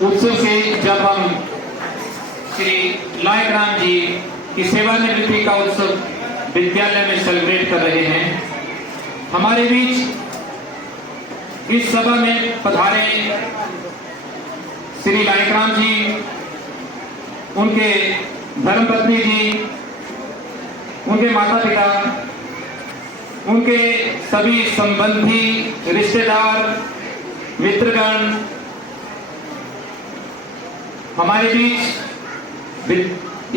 उत्सव से जब हम श्री लायक राम जी की सेवानिवृत्ति का उत्सव विद्यालय में सेलिब्रेट कर रहे हैं, हमारे बीच इस सभा में पधारे श्री लायक राम जी, उनके धर्मपत्नी जी, उनके माता पिता, उनके सभी संबंधी, रिश्तेदार, मित्रगण, हमारे बीच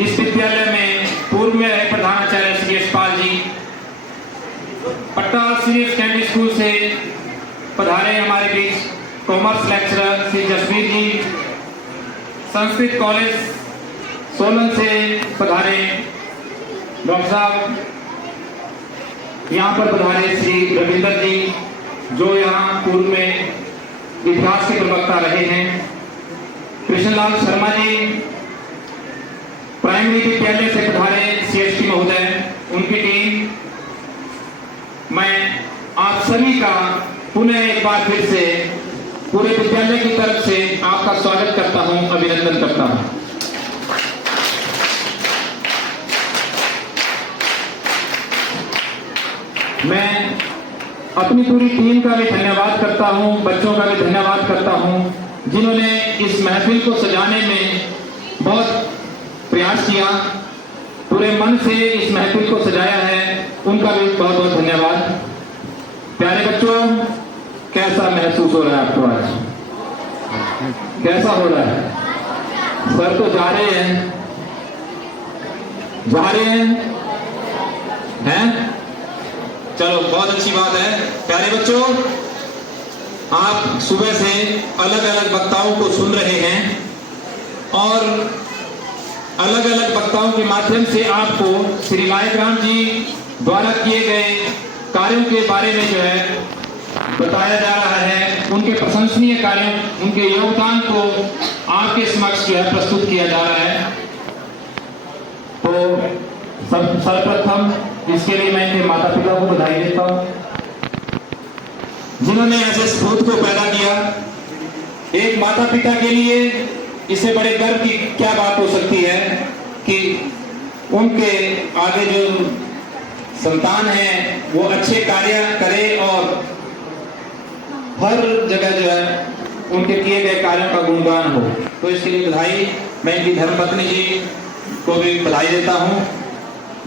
इस विद्यालय में पूर्व में रहे प्रधानाचार्य श्री यशपाल जी, पट्टा सीनियर सेकेंडरी स्कूल से पधारे हमारे बीच कॉमर्स लेक्चरर श्री जसवीर जी, संस्कृत कॉलेज सोलन से पधारे डॉक्टर साहब, यहाँ पर पधारे श्री रविंद्र जी जो यहाँ पूर्व में इतिहास के प्रवक्ता रहे हैं, कृष्णलाल शर्मा जी प्राइमरी विद्यालय से पधारे CST महोदय, उनकी टीम, मैं आप सभी का पुनः एक बार फिर से पूरे विद्यालय की तरफ से आपका स्वागत करता हूं, अभिनंदन करता हूं। मैं अपनी पूरी टीम का भी धन्यवाद करता हूं, बच्चों का भी धन्यवाद करता हूं जिन्होंने इस महफिल को सजाने में बहुत प्रयास किया, पूरे मन से इस महफिल को सजाया है, उनका भी बहुत बहुत धन्यवाद। प्यारे बच्चों, कैसा महसूस हो रहा है आपको आज? कैसा हो रहा है? सर तो जा रहे हैं, हैं? चलो, बहुत अच्छी बात है। प्यारे बच्चों, आप सुबह से अलग अलग वक्ताओं को सुन रहे हैं और अलग अलग वक्ताओं के माध्यम से आपको श्री लायक राम जी द्वारा किए गए कार्यों के बारे में जो है बताया जा रहा है, उनके प्रशंसनीय कार्यों, उनके योगदान को आपके समक्ष जो है प्रस्तुत किया जा रहा है। तो सर्वप्रथम इसके लिए मैं इनके माता पिता को बधाई देता हूँ जिन्होंने ऐसे स्फूर्त को पैदा किया। एक माता पिता के लिए इससे बड़े गर्व की क्या बात हो सकती है कि उनके आगे जो संतान है वो अच्छे कार्य करे और हर जगह जो है उनके किए गए कार्यों का गुणगान हो। तो इसके लिए बधाई, मैं इनकी धर्मपत्नी जी को भी बधाई देता हूँ।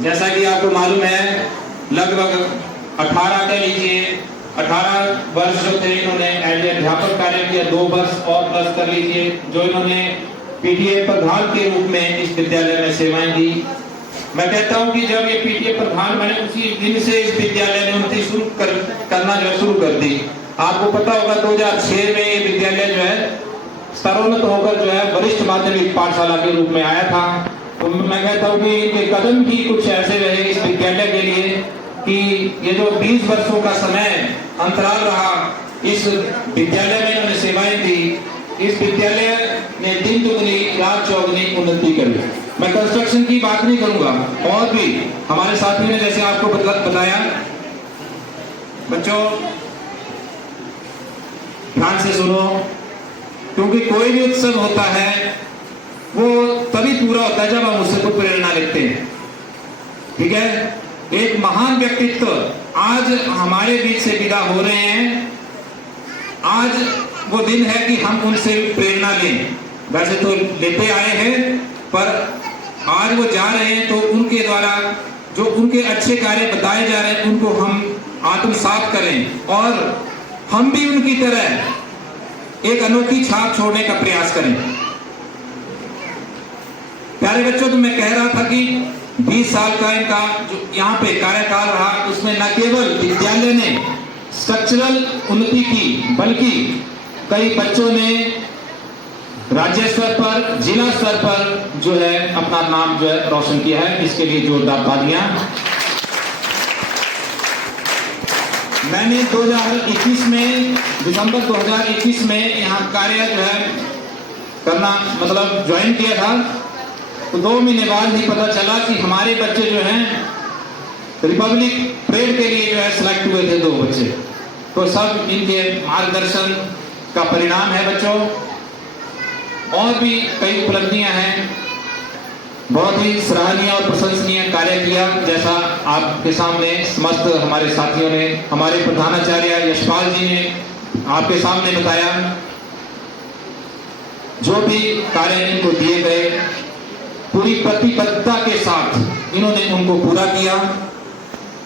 जैसा कि आपको मालूम है, लगभग 18 कह लीजिए 18 वर्ष जो थे इन्होंने एज अध्यापक कार्य किया, 2 वर्ष और प्लस कर लीजिए जो इन्होंने PTA प्रधान के रूप में इस विद्यालय में सेवाएं दी। मैं कहता हूं कि जब ये PTA प्रधान बने उसी दिन से इस विद्यालय ने उन्नति करना जो है शुरू कर दी। आपको पता होगा 2006 में ये विद्यालय जो है स्तरोन्नत होकर जो है वरिष्ठ माध्यमिक पाठशाला के रूप में आया था। तो मैं कहता हूँ कि इनके कदम भी कुछ ऐसे रहे इस विद्यालय के लिए कि ये जो 20 वर्षों का समय अंतराल रहा इस विद्यालय में इन्होंने सेवाएं दी, इस विद्यालय ने दिन दुगनी रात चौगुनी उन्नति करी। मैं कंस्ट्रक्शन की बात नहीं करूंगा, और भी हमारे साथियों ने जैसे आपको बताया। बच्चों ध्यान से सुनो, क्योंकि कोई भी उत्सव होता है वो तभी पूरा होता है जब हम उससे कोई प्रेरणा लेते हैं। ठीक है, एक महान व्यक्तित्व आज हमारे बीच से विदा हो रहे हैं। आज वो दिन है कि हम उनसे प्रेरणा लें। वैसे तो लेते आए हैं, पर आज वो जा रहे हैं तो उनके द्वारा जो उनके अच्छे कार्य बताए जा रहे हैं उनको हम आत्मसात करें और हम भी उनकी तरह एक अनोखी छाप छोड़ने का प्रयास करें। प्यारे बच्चों, तो मैं कह रहा था कि 20 साल का इनका जो यहाँ पे कार्यकाल रहा, उसमें न केवल विद्यालय ने स्ट्रक्चरल उन्नति की, बल्कि कई बच्चों ने राज्य स्तर पर, जिला स्तर पर जो है अपना नाम जो है रोशन किया है। इसके लिए जोरदार तालियां। मैंने 2021 में, दिसंबर 2021 में यहाँ कार्य जो है करना मतलब ज्वाइन किया था। तो 2 महीने बाद ही पता चला कि हमारे बच्चे जो हैं रिपब्लिक परेड के लिए जो है सिलेक्ट हुए थे 2 बच्चे। तो सब इनके मार्गदर्शन का परिणाम है बच्चों। और भी कई उपलब्धियां हैं। बहुत ही सराहनीय और प्रशंसनीय कार्य किया, जैसा आपके सामने समस्त हमारे साथियों ने, हमारे प्रधानाचार्य यशपाल जी ने आपके सामने बताया। जो भी कार्य इनको दिए गए पूरी प्रतिबद्धता के साथ इन्होंने उनको पूरा किया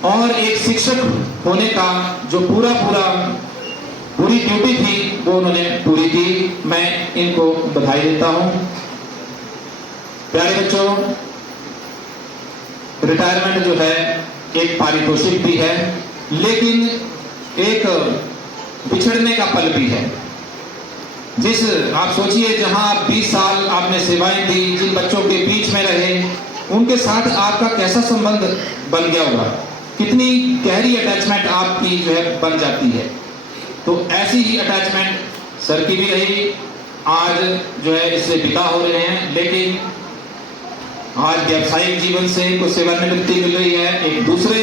और एक शिक्षक होने का जो पूरी ड्यूटी थी वो उन्होंने पूरी की। मैं इनको बधाई देता हूं। प्यारे बच्चों, रिटायरमेंट जो है एक पारितोषिक भी है, लेकिन एक बिछड़ने का पल भी है। जिस आप सोचिए, जहां आप 20 साल आपने सेवाएं दी, जिन बच्चों के बीच में रहे, उनके साथ आपका कैसा संबंध बन गया होगा, कितनी गहरी अटैचमेंट आपकी जो है बन जाती है। तो ऐसी ही अटैचमेंट सर की भी रही। आज जो है इससे विदा हो रहे हैं, लेकिन आज व्यावसायिक जीवन से इनको सेवानिवृत्ति मिल रही है, एक दूसरे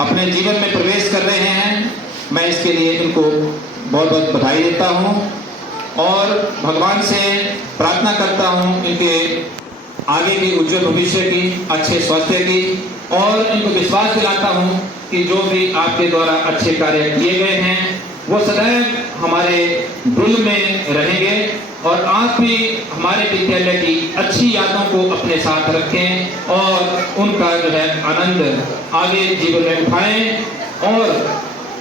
अपने जीवन में प्रवेश कर रहे हैं। मैं इसके लिए इनको बहुत बहुत बधाई देता हूं और भगवान से प्रार्थना करता हूं इनके आगे की उज्जवल भविष्य की, अच्छे स्वास्थ्य की, और इनको विश्वास दिलाता हूं कि जो भी आपके द्वारा अच्छे कार्य किए गए हैं वो सदैव हमारे दिल में रहेंगे और आप भी हमारे विद्यालय की अच्छी यादों को अपने साथ रखें और उनका जो है आनंद आगे जीवन में उठाएं। और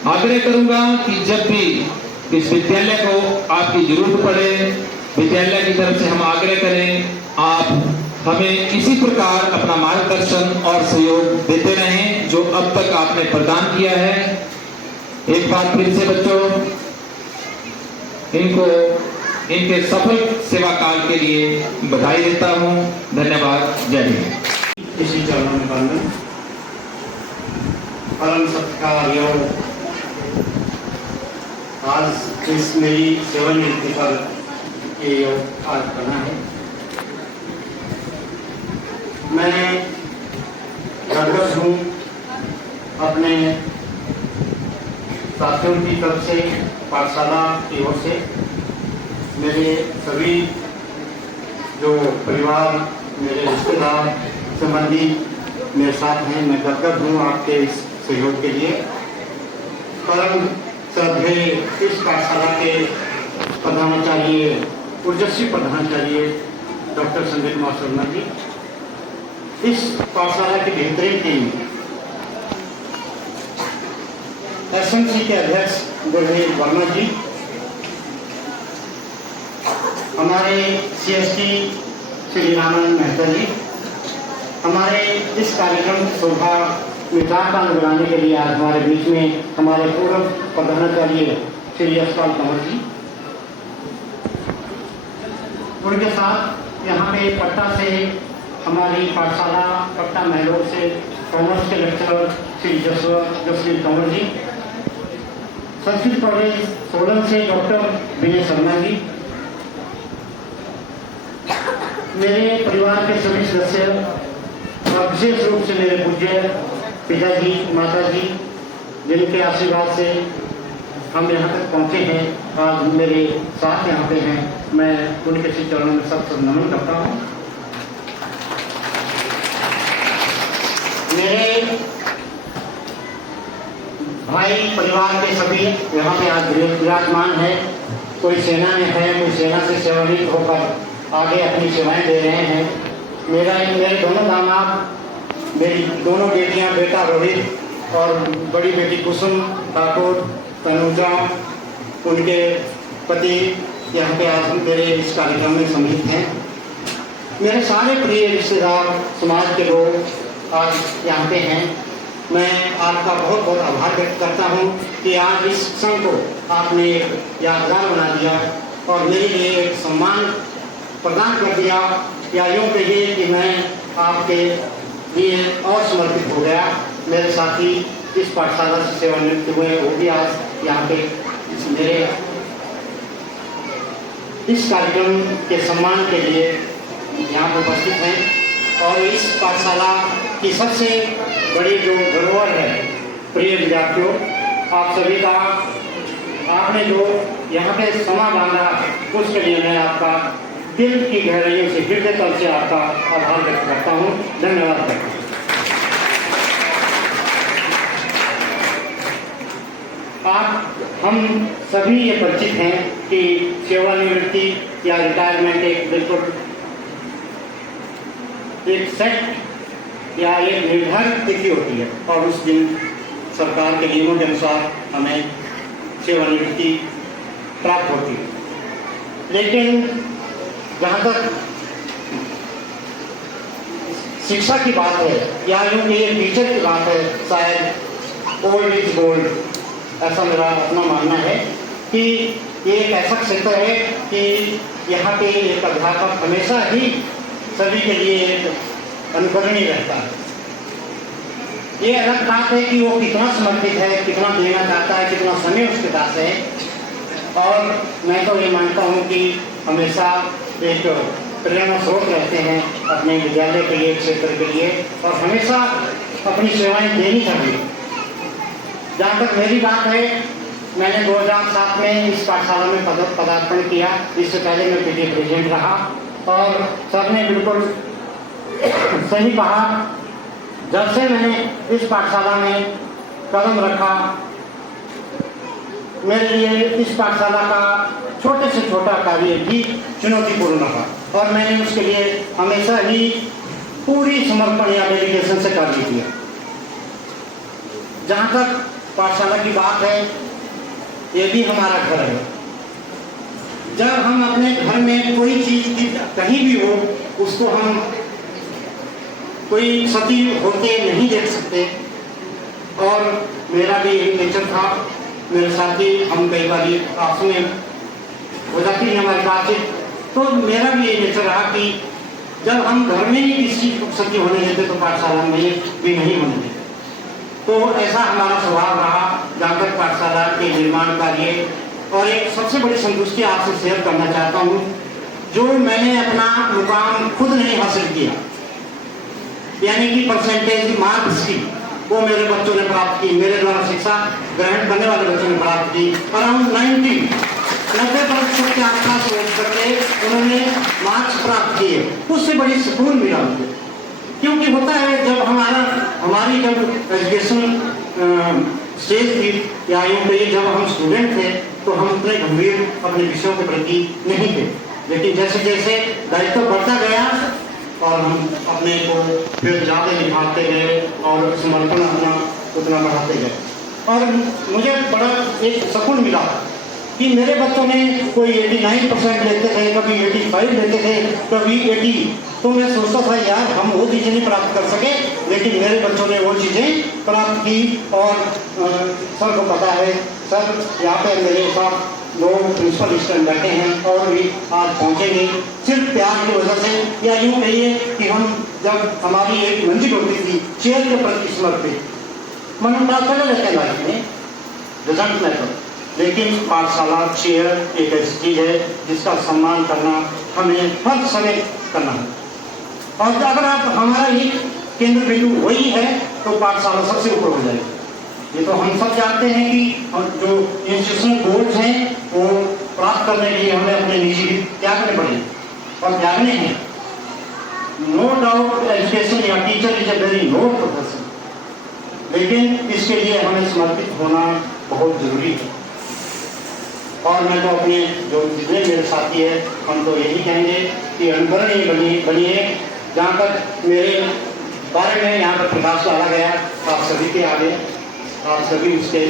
आग्रह करूंगा कि जब भी इस विद्यालय को आपकी जरूरत पड़े, विद्यालय की तरफ से हम आग्रह करें, आप हमें इसी प्रकार अपना मार्गदर्शन और सहयोग देते रहें जो अब तक आपने प्रदान किया है। एक बार फिर से बच्चों, इनको इनके सफल सेवा काल के लिए बधाई देता हूं। धन्यवाद। जय हिंद। इसी चरणों में वंदन। परम सत्कार योग आज इस मेरी सेवानिवृत्ति पर ये योग आज बना है। मैं गर्ववश हूँ अपने साथियों की तरफ से, पाठशाला की ओर से, मेरे सभी जो परिवार, मेरे रिश्तेदार, संबंधी मेरे साथ हैं। मैं गर्ववश हूँ आपके इस सहयोग के लिए। परम श्रद्धेय इस पाठशाला के प्रधानाचार्य, ऊर्जस्वी प्रधानाचार्य डॉक्टर संजय कुमार शर्मा जी, इस पाठशाला की बेहतरीन टीम, एसएमसी के अध्यक्ष गुरवीर वर्मा जी, हमारे सीएसटी श्री रामानंद मेहता जी, हमारे इस कार्यक्रम शोभा मिठास का निगरानी के लिए आज हमारे बीच में हमारे पूर्व प्रधानाचार्य श्री यशपाल कंवर जी, उनके साथ यहाँ पे पट्टा से हमारी पाठशाला पट्टा महलों से कॉमर्स के लेक्चरर श्री जसवीर कंवर जी, संस्कृत कॉलेज सोलन से डॉक्टर विजय शर्मा जी, मेरे परिवार के सभी सदस्य और विशेष रूप से मेरे पूज्य पिताजी, माताजी, जिनके आशीर्वाद से हम यहाँ तक पहुँचे हैं, आज मेरे साथ यहाँ पे हैं, मैं उनके श्री चरणों में सब नमन करता हूँ। मेरे भाई परिवार के सभी यहाँ पे आज विराजमान है। कोई सेना में है, कोई सेना से सेवानिवृत्त होकर आगे अपनी सेवाएं दे रहे हैं। मेरे दोनों दामाद, मेरी दोनों बेटियां, बेटा रोहित और बड़ी बेटी कुसुम ठाकुर, तनुजा, उनके पति यहाँ पे आज मेरे इस कार्यक्रम में सम्मिलित हैं। मेरे सारे प्रिय रिश्तेदार, समाज के लोग आज यहाँ पे हैं। मैं आपका बहुत बहुत आभार व्यक्त करता हूँ कि आज इस क्षण को आपने एक यादगार बना दिया और मेरे लिए एक सम्मान प्रदान कर दिया, या यूँ कहिए कि मैं आपके लिए और समर्पित हो गया। मेरे साथी इस पाठशाला से सेवानिवृत्त हुए, वो भी आज यहाँ पे मेरे इस कार्यक्रम के सम्मान के लिए यहाँ पर उपस्थित हैं। और इस पाठशाला की सबसे बड़ी जो धरोहर है, प्रिय विद्यार्थियों, आप सभी का, आपने जो यहाँ पे समा बांधा, उसके लिए मैं आपका दिल की गहराइयों से, हृदय तल से आपका आभार व्यक्त करता हूँ। धन्यवाद करता हूँ। आप हम सभी ये परिचित हैं कि सेवानिवृत्ति या रिटायरमेंट एक बिल्कुल एक सेट या एक निर्धारित तिथि होती है और उस दिन सरकार के नियमों के अनुसार हमें सेवानिवृत्ति प्राप्त होती है। लेकिन जहाँ तक शिक्षा की बात है या यूँ कि टीचर की बात है, शायद ओल्ड इज गोल्ड, ऐसा मेरा अपना मानना है कि ये एक ऐसा क्षेत्र है कि यहाँ पे एक अध्यापक हमेशा ही सभी के लिए एक अनुकरणीय रहता है। ये अलग बात है कि वो कितना समर्पित है, कितना देना चाहता है, कितना समय उसके पास है। और मैं तो ये मानता हूँ कि हमेशा एक प्रेरणा स्रोत रहते हैं अपने विद्यालय के लिए, क्षेत्र के लिए, और हमेशा अपनी सेवाएं देनी चाहिए। जहाँ तक मेरी बात है, मैंने 2007 में इस पाठशाला में पदार्पण किया। इससे पहले मैं पीटीए प्रेसिडेंट रहा और सबने बिल्कुल सही कहा। जब से मैंने इस पाठशाला में कदम रखा, मेरे लिए इस पाठशाला का छोटे से छोटा कार्य भी चुनौतीपूर्ण रहा और मैंने उसके लिए हमेशा ही पूरी समर्पण या डेडिकेशन से कार्य किया। जहाँ तक पाठशाला की बात है, ये भी हमारा घर है। जब हम अपने घर में कोई चीज़ की कहीं भी हो, उसको हम कोई क्षति होते नहीं देख सकते। और मेरा भी यही नेचर था। मेरे साथ ही हम कई बार आपस में हो जाती है हमारी बातचीत, तो मेरा भी ये नेचर रहा कि जब हम घर में ही किसी चीज़ को क्षति होने देते तो पाठशाला में भी नहीं होने देते। तो ऐसा हमारा स्वभाव रहा जहाँ तक पाठशाला के निर्माण कार्य। और एक सबसे बड़ी संतुष्टि आपसे शेयर करना चाहता हूँ, जो मैंने अपना मुकाम खुद नहीं हासिल किया, यानी कि परसेंटेज मार्क्स की, वो मेरे बच्चों ने प्राप्त की, मेरे द्वारा शिक्षा ग्रहण करने वाले बच्चों ने प्राप्त की। अराउंड 90% के आसपास करके उन्होंने मार्क्स प्राप्त किए। उससे बड़ी सुकून मिला मुझे, क्योंकि होता है जब हमारी जब एजुकेशन स्टेज थी या यूँ कहिए जब हम स्टूडेंट थे, तो हम उतने गंभीर अपने विषयों के प्रति नहीं थे। लेकिन जैसे जैसे दायित्व बढ़ता गया और हम अपने को फिर ज़्यादा निभाते गए और समर्पण अपना उतना बढ़ाते गए। और मुझे बड़ा एक सुकून मिला कि मेरे बच्चों ने कोई 89% लेते थे, कभी 85 लेते थे, कभी 80। तो मैं सोचता था यार हम वो चीज़ें नहीं प्राप्त कर सके, लेकिन मेरे बच्चों ने वो चीज़ें प्राप्त की। और सर को पता है, सर यहाँ पे मेरे साथ लोग प्रिंसिपल स्टूडेंट बैठे हैं और भी आज पहुँचेंगे सिर्फ प्यार की वजह से, या यूँ कहिए कि हम जब हमारी एक मंजिल होती थी चेयर के प्रति समर्पित, मनोभाव चले रहते लाइफ में, रिजल्ट मैटर, लेकिन पाठशाला चेयर एक ऐसी चीज़ है जिसका सम्मान करना हमें हर समय करना है। और अगर आप हमारा ही केंद्र बिंदु वही है तो पाठशाला सबसे ऊपर हो जाएगी। ये तो हम सब जानते हैं कि हम जो इंस्टीट्यूशनल गोल्स हैं वो प्राप्त करने के लिए हमें अपने निजी त्यागने पड़े और त्यागने हैं। नो डाउट एजुकेशन या teacher is a very noble profession, लेकिन इसके लिए हमें समर्पित होना बहुत जरूरी है। और मैं तो अपने जो जितने मेरे साथी है, हम तो यही कहेंगे कि अनुकरणीय बनिए। जहाँ तक मेरे बारे में यहाँ पर प्रकाश डाला गया, आप सभी के आगे आप सभी उसके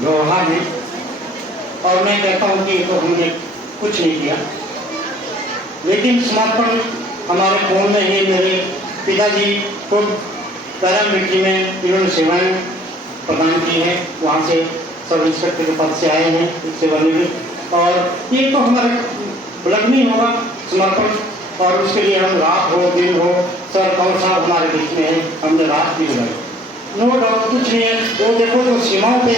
गवाह हैं। और मैं कहता हूँ कि तो हमने कुछ नहीं किया, लेकिन समर्पण हमारे खून में ही। मेरे पिताजी खुद पैरामिलिट्री में इन्होंने सेवाएं प्रदान की हैं, वहाँ से सब इंस्पेक्टर के पद से आए हैं सेवानिवृत्त। और ये तो हमारा उल्लेखनीय होगा समर्पण, और उसके लिए हम रात हो दिन हो, सर कौन साहब हमारे बीच में है, हमने रात भी लगाई। नो डाउट कुछ नहीं है। वो देखो तो सीमाओं पे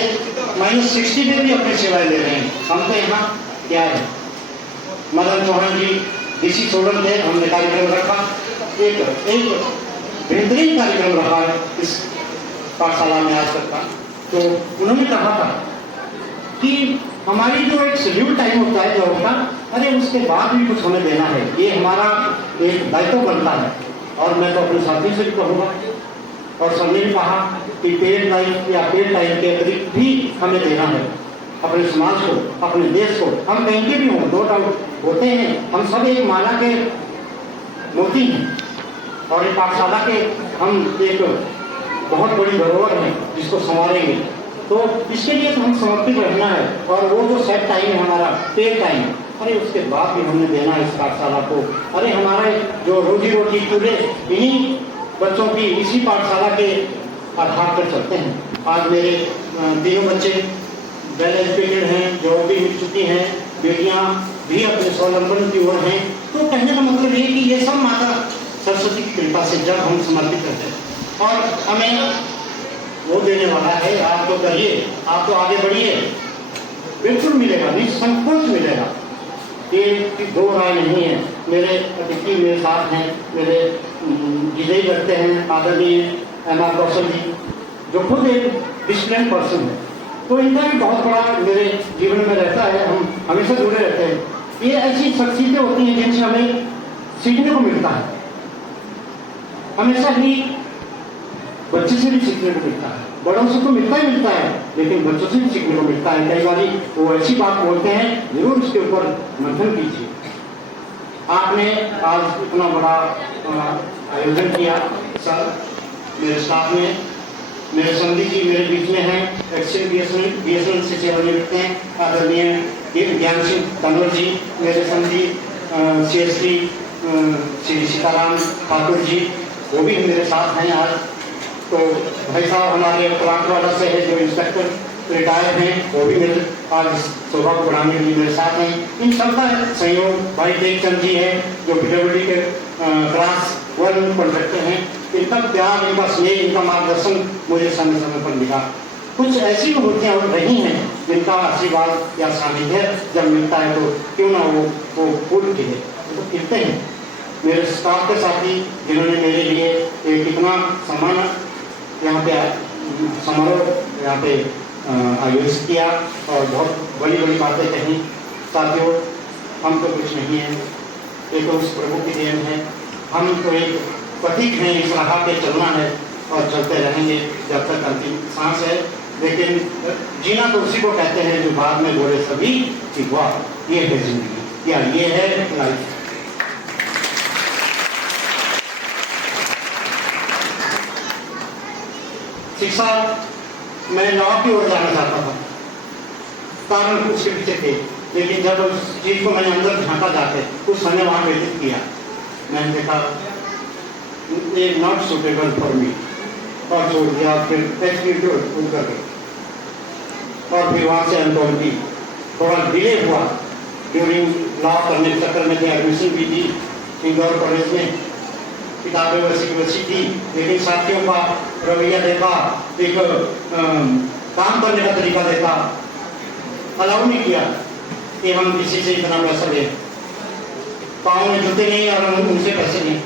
-60 पे भी अपनी सेवाएं दे रहे हैं। हम तो यहाँ क्या है, मदन चौहान जी डीसी सोलन थे, हमने कार्यक्रम रखा, एक बेहतरीन कार्यक्रम रखा है इस पाठशाला में आज तक का। तो उन्होंने कहा था कि हमारी जो एक शेड्यूल टाइम होता है जॉब का, अरे उसके बाद भी कुछ हमें देना है, ये हमारा एक दायित्व बनता है। और मैं तो अपने साथियों से भी कहूँगा, और सबने भी कहा कि पेड लाइफ या पेड टाइम के अतिरिक्त भी हमें देना है अपने समाज को, अपने देश को। हम कहीं के भी हों, 2 डाउट होते हैं, हम सब एक माला के मोती हैं और एक पाठशाला के हम एक बहुत बड़ी धरोहर है जिसको संवारेंगे। तो इसके लिए तो हम समर्पित रहना है। और वो जो सेट टाइम है हमारा पेड टाइम, अरे उसके बाद भी हमने देना है इस पाठशाला को। अरे हमारे जो रोजी रोटी पूरे इन्हीं बच्चों की इसी पाठशाला के आधार पर चलते हैं। आज मेरे तीनों बच्चे वेल एजुकेटेड हैं, जॉब भी मिल चुकी हैं, बेटियां भी अपने स्वावलंबन की ओर हैं। तो कहने का मतलब ये कि ये सब माता सरस्वती की कृपा से जब हम समर्पित करते हैं और हमें वो देने वाला है, आप तो करिए, आप तो आगे बढ़िए, बिल्कुल मिलेगा, निसंकोच मिलेगा, ये 2 राय नहीं है। मेरे अतिथि मेरे साथ हैं, मेरे विजयी करते हैं आदरणीय एम.आर. कौशल जी, जो खुद एक डिसिप्लिन पर्सन है। तो इनका भी बहुत बड़ा मेरे जीवन में रहता है, हम हमेशा जुड़े रहते हैं। ये ऐसी शख्सियतें होती हैं जिनसे हमें सीखने को मिलता है। हमेशा ही बच्चे से भी सीखने को मिलता है, बड़ों से तो मिलता ही मिलता है, लेकिन बच्चों से भी सीखने को मिलता है। कई बार वो ऐसी बात बोलते हैं, जरूर उसके ऊपर मंथन कीजिए। आपने आज इतना बड़ा आयोजन किया, सर मेरे स्टाफ में, मेरे संधि जी मेरे बीच में हैं, एक्सेल BSNL से सेवानिवृत्त हैं आदरणीय ज्ञान सिंह तंवर जी, मेरे संधि CSD श्री सीताराम ठाकुर जी, वो भी मेरे साथ हैं आज। तो भाई साहब हमारे प्लांटवाला से है जो इंस्पेक्टर रिटायर्ड हैं, वो भी मेरे आज शोभा को बढ़ाने के लिए मेरे साथ हैं। इन सबका सहयोग भाई टेकचंद जी है जो PWD के क्लास 1 कॉन्ट्रैक्टर हैं। इनका प्यार, इनका स्नेह, इनका मार्गदर्शन मुझे समय समय पर मिला। कुछ ऐसी मूर्तियाँ रही हैं जिनका आशीर्वाद या सानिध्य जब मिलता है तो क्यों ना वो फूल खिले, तो खिलते हैं। मेरे स्टाफ के साथी जिन्होंने मेरे लिए एक इतना सम्मान यहाँ पे समारोह यहाँ पे आयोजित किया और बहुत बड़ी बड़ी बातें कही। साथियों, हम तो कुछ नहीं है, ये तो उस प्रभु की देन है। हम तो एक प्रतीक हैं, इस राह पे चलना है और चलते रहेंगे जब तक अंतिम सांस है। लेकिन जीना तो उसी को कहते हैं जो बाद में बोले सभी कि वाह ये है जिंदगी, या ये है लाइफ। शिक्षा, मैं लॉ की ओर जाना चाहता था, कारण उसके पीछे थे, लेकिन जब उस चीज को मैंने अंदर झांका जाके कुछ समय वहाँ व्यतीत किया, मैंने देखा ये नॉट सुटेबल फॉर मी और छोड़ दिया। फिर एक्सक्यूटिव कर गए और फिर वहाँ से M.Com. थोड़ा डिले हुआ, ड्यूरिंग लॉ करने के चक्कर में एडमिशन भी दी इंदौर कॉलेज में, किताबें वैसी थी, लेकिन साथियों का रवैया देखा, एक काम करने का तरीका देखा, अलाउ नहीं किया कि हम किसी से इतना पैसा लें, पाँव में जूते नहीं और हम उनसे पैसे लें।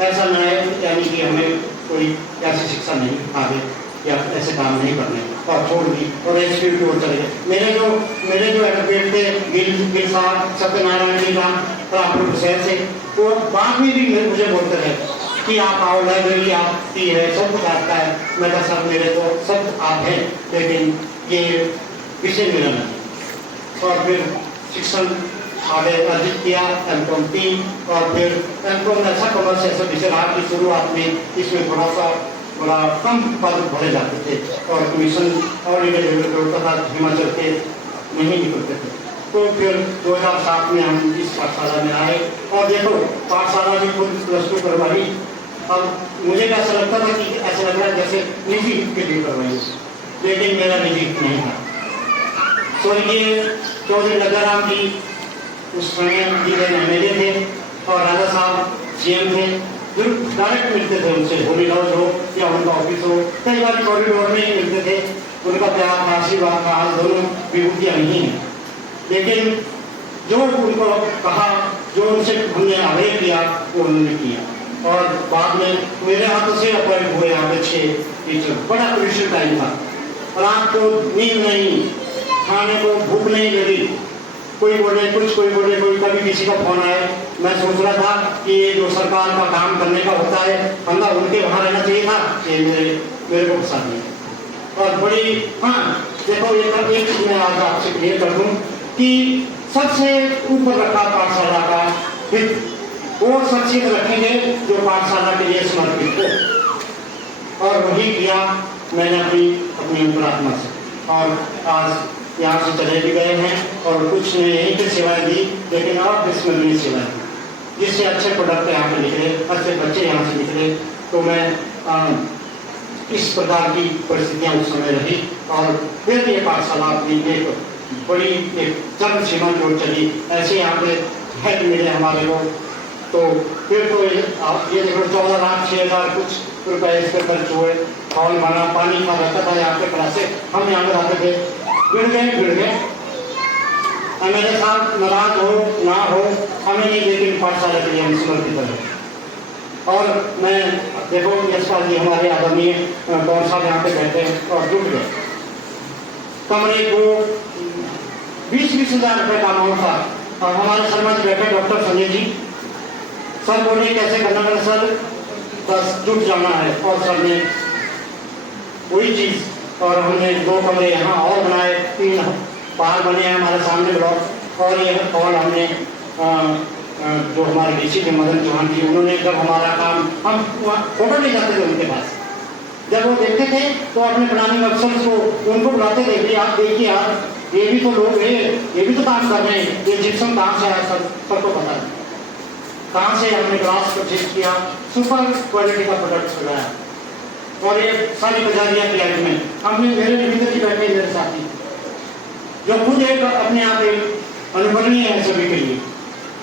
ऐसा न्याय यानी कि हमें कोई ऐसी शिक्षा नहीं आगे या ऐसे काम नहीं करने, और छोड़ दी और एसपी की ओर चले गए। मेरे जो एडवोकेट थे गिल साहब, सत्यनारायण जी का रामपुर शहर से, वो बाद में भी मुझे बोलते रहे कि आप आओ, लाइब्रेरी आपकी है, सब कुछ आपका है। मैं कहा सर मेरे तो सब आप हैं, लेकिन ये विषय मेरा नहीं। और फिर शिक्षण आगे अर्जित किया M.Com. और फिर M.Com. ऐसा कॉमर्स ऐसा विषय रहा कि शुरुआत में इसमें बड़ा कम पद भरे जाते थे और कमीशन और होता था, हिमाचल के नहीं निकलते थे। तो फिर 2007 में हम इस पाठशाला में आए और देखो पाठशाला भी खुद +2 करवाई। अब मुझे कैसा लगता था कि ऐसा लग रहा है जैसे निजी के लिए करवाई, लेकिन मेरा निजी नहीं था। स्वर्गीय चौधरी नगराम जी उस समय MLA थे और राजा साहब CM थे, जो डायरेक्ट मिलते थे उनसे, होली लॉज हो या उनका ऑफिस हो, कई बार कॉरिडोर में ही मिलते थे। उनका प्यार था, आशीर्वाद था, आज दोनों विभूतियाँ नहीं हैं, लेकिन जो उनको कहा, जो उनसे हमने आग्रह किया वो उन्होंने किया। और बाद में मेरे हाथों से अपॉइंट हुए यहाँ पे 6 टीचर। बड़ा क्रूशियल टाइम था, रात को नींद नहीं, खाने को भूख नहीं लगी, कोई बोले कुछ, कोई बोले कोई, कभी किसी का फोन आए। मैं सोच रहा था कि ये जो सरकार का काम करने का होता है, हमला उनके वहाँ रहना चाहिए था, ये मेरे को पसंद नहीं। और बड़ी देखो एक चीज मैं आज आपसे क्लियर कर दूं कि सबसे ऊपर रखा पाठशाला का हित वो शख्सियत रखेंगे जो पाठशाला के लिए समर्पित हो, और वही किया मैंने अपनी अंतरात्मा से। और आज यहाँ से चले भी गए हैं और कुछ ने यहीं पर सेवाएं दी, लेकिन और विस्मरणीय सेवाएं दी, जिससे अच्छे प्रोडक्ट यहाँ पे निकले, अच्छे बच्चे यहाँ से निकले। तो मैं इस प्रकार की परिस्थितियाँ उस समय रही और फिर ये पाठशाला अपनी एक बड़ी एक चरम सीमा की ओर चली। ऐसे यहाँ पे हेड मिले हमारे को, तो फिर तो ये देखो 14,06,000 कुछ रुपए इस पर खर्च हुए। हॉल बना, पानी का रहता था यहाँ पे क्लासे, हम यहाँ पे आते थे, गिर गए। मेरे साथ नाराज हो ना हो हमें नहीं, लेकिन पाठशाला के लिए हम समर्पित रहे। और मैं देखो यशपाल जी हमारे आदरणीय कौन साहब यहाँ पे बैठे हैं और जुट गए। कमरे को 20-20 हज़ार रुपये का अमाउंट था और हमारे शर्मा जी बैठे डॉक्टर संजय जी, सर बोले कैसे करना है सर, बस जुट जाना है। और सर ने वही चीज़, और हमने 2 कमरे यहाँ और बनाए, 3 बाहर बने हैं हमारे सामने ब्लॉक, और ये हॉल हमने जो हमारे डीसी थे मदन चौहान जी, उन्होंने जब हमारा काम हम फोटो ले जाते थे उनके पास, जब वो देखते थे तो अपने प्लानिंग अफसर को उनको बुलाते थे कि आप देखिए यार ये भी तो लोग हैं, ये भी तो काम कर रहे हैं, ये जिप्सम कहाँ से आया सबको पता है, कहाँ से हमने ग्लास परचेज किया, सुपर क्वालिटी का प्रोडक्ट लगाया। और ये सारी बाजारिया फ्लैट में हमने, मेरे मित्र जी बैठे मेरे साथी, जो खुद एक अपने आप एक अनुभवनीय है सभी के लिए।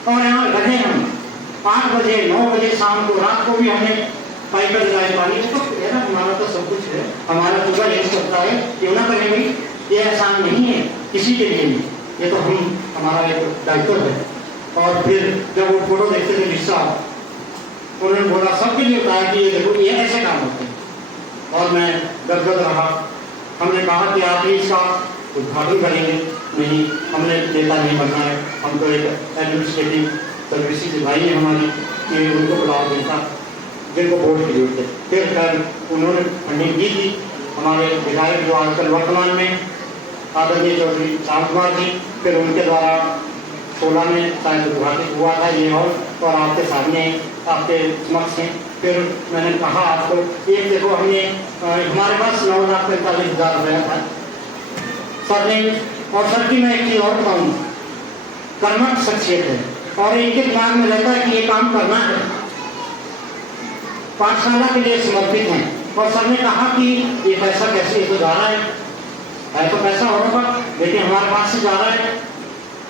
और यहाँ लगे हम 5 बजे 9 बजे शाम को, रात को भी हमने पाइप लगाए पानी, तो है ना, हमारा तो सब कुछ है, हमारा पूरा यही सकता है, क्यों ना करेंगे, ये आसान नहीं है किसी के लिए भी, ये तो हमारा एक दायित्व है। और फिर जब वो फोटो देखते थे जिस साहब, उन्होंने बोला सबके लिए बताया कि ये देखो ये ऐसे काम होते हैं, और मैं गदगद रहा। हमने कहा कि आप ही इसका उद्घाटन करेंगे, नहीं हमने नेता नहीं बनना है, हम तो एक एडमिनिस्ट्रेटिव सर्विसेज भाई है हमारी, कि उनको बुलाओ देता जिनको वोट की जरूरत है। फिर खैर उन्होंने फंडिंग की थी, हमारे विधायक जो आजकल वर्तमान में आदरणीय चौधरी श्याम कुमार जी, फिर उनके द्वारा 16 में शायद उद्घाटित हुआ था ये हॉल, और आपके सामने आपके समक्ष हैं। फिर मैंने कहा आपको, एक देखो हमने हमारे पास 9,45,000 रुपया था सर ने, और सर की मैं एक चीज़ और बताऊँ, कर्मठ शख्सियत है और इनके दिमाग में रहता है कि ये काम करना है, पाठशाला के लिए समर्पित हैं। और सर ने कहा कि ये पैसा कैसे, ये तो जा रहा है तो पैसा होगा, लेकिन हमारे पास से जा रहा है।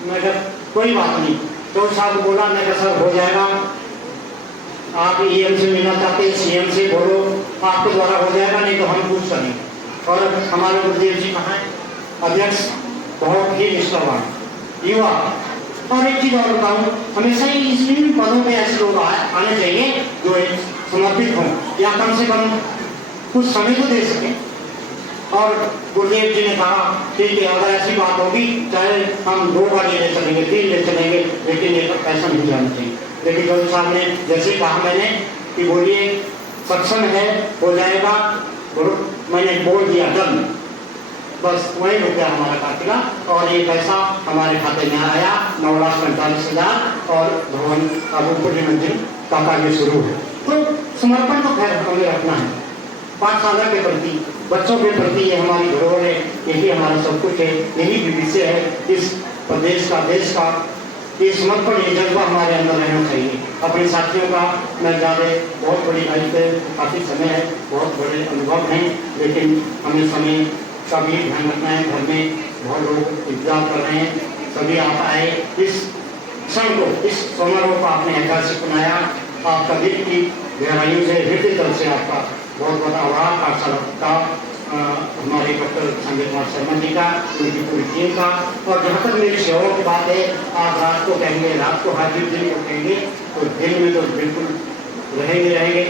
मैं कहा कोई बात नहीं, तो साहब को बोला, मैं कहा सर हो जाएगा, आप EM से मिलना चाहते हैं CM से बोलो, आपके द्वारा हो जाएगा, नहीं तो हम कुछ करेंगे। और हमारे गुरुदेव जी कहाँ हैं, अध्यक्ष बहुत ही निष्ठावान युवा। और एक चीज़ और बताऊँ, हमेशा ही इन पदों पे ऐसे लोग आने चाहिए जो समर्पित हों, या कम से कम कुछ समय तो दे सकें। और गुरुदेव जी ने कहा ठीक है, अगर ऐसी बात होगी चाहे हम 2 गाड़ी ले चलेंगे, 3 ले चलेंगे, लेकिन ये पैसा नहीं जाना चाहिए। लेकिन गुरु साहब ने जैसे कहा मैंने कि बोलिए सक्षम है, हो जाएगा, मैंने बोल दिया डन, बस वही रुक गया हमारा काफिला। और ये पैसा हमारे खाते में आया 9,45,000, और भवन का ऊपरी मंजिल का कार्य शुरू है। तो समर्पण तो खैर हमें रखना है पाठशाला के प्रति, बच्चों के प्रति, ये हमारी धरोहर है, यही हमारा सब कुछ है, यही भविष्य है इस प्रदेश का, देश का। ये समर्पण, ये जज्बा हमारे अंदर रहना चाहिए। अपने साथियों का मैं ज़्यादा बहुत बड़ी लाइफ है, काफ़ी समय है, बहुत बड़े अनुभव हैं, लेकिन हमें समय का भी ध्यान रखना है। घर में बहुत लोग इंतजार कर रहे हैं, सभी आप आए, इस क्षण को, इस समारोह को आपने ऐतिहासिक बनाया। आपका दिल की गहराइयों से, हृदय तल से आपका बहुत बहुत आभार पाठशाला का, हमारे डॉक्टर संजय कुमार शर्मा जी का, उनकी पूरी टीम का। और जहाँ तक मेरी सेवाओं की बात है, आप रात को कहेंगे, रात को हाजिर दिन को कहेंगे, तो दिन में तो बिल्कुल रहेंगे।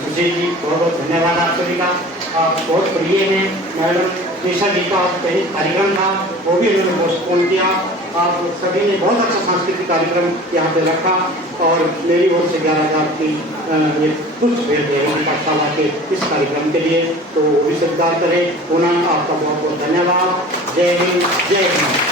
सुशील जी बहुत बहुत धन्यवाद आप सभी का, आप बहुत प्रिय हैं मैडम। निशा जी का कहीं कार्यक्रम था, वो भी उन्होंने पोस्टपोन किया। आप सभी ने बहुत अच्छा सांस्कृतिक कार्यक्रम यहाँ पे रखा और मेरी ओर से 11,000 की ये पुष्प भेंट है पाठशाला के इस कार्यक्रम के लिए, तो वो भी स्वीकार करें। पुनः आपका बहुत बहुत धन्यवाद। जय हिंद, जय हिंद।